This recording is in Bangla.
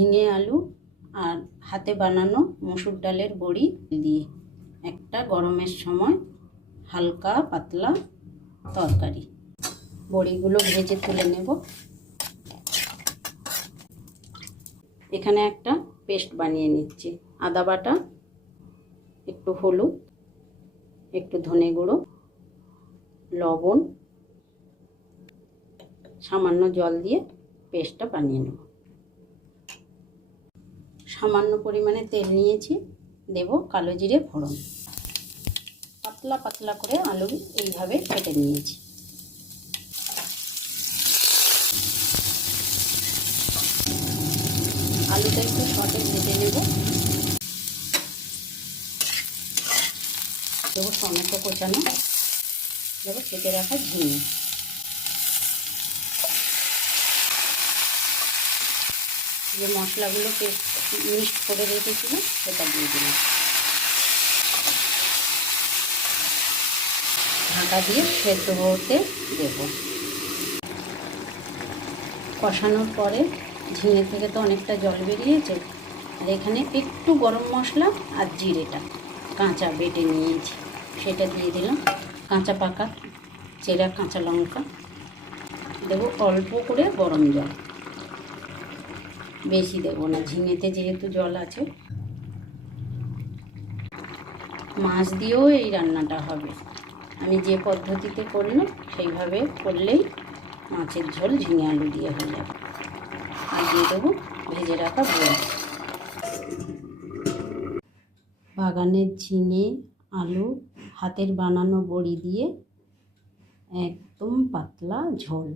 ঝিঙে আলু আর হাতে বানানো মসুর ডালের বড়ি দিয়ে একটা গরমের সময় হালকা পাতলা তরকারি। বড়িগুলো ভেজে তুলে নেব। এখানে একটা পেস্ট বানিয়ে নিচ্ছি। আদা বাটা, একটু হলুদ, একটু ধনে গুঁড়ো, লবণ, সামান্য জল দিয়ে পেস্টটা বানিয়ে নেব। সামান্য পরিমাণে তেল নিয়েছি, দেব কালো জিরে ফোড়ন। পাতলা পাতলা করে আলু এইভাবে কেটে নিয়েছি। আলুটা একটু সটে ভেজে নেব। দেবো টমেটো কোচানো, দেবো কেটে রাখা ঝিঙে, যে মশলাগুলোকে মিক্সড করে রেখেছিলাম সেটা দিয়ে দিলাম। ঢাকা দিয়ে সেদ্ধ হতে দেব। কষানোর পরে ঝিঙে থেকে তো অনেকটা জল বেরিয়েছে, আর এখানে একটু গরম মশলা আর জিরেটা কাঁচা বেটে নিয়েছি, সেটা দিয়ে দিলাম। কাঁচা পাকা চেরা কাঁচা লঙ্কা দেবো, অল্প করে গরম জল, বেশি দেবো না, ঝিঙেতে যেহেতু জল আছে। মাছ দিয়েও এই রান্নাটা হবে। আমি যে পদ্ধতিতে করলাম সেইভাবে করলেই মাছের ঝোল ঝিঙে আলু দিয়ে হয়ে যাবে। আর দিয়ে দেবো ভেজে রাখা বড়ি। বাগানের ঝিঙে আলু হাতের বানানো বড়ি দিয়ে একদম পাতলা ঝোল।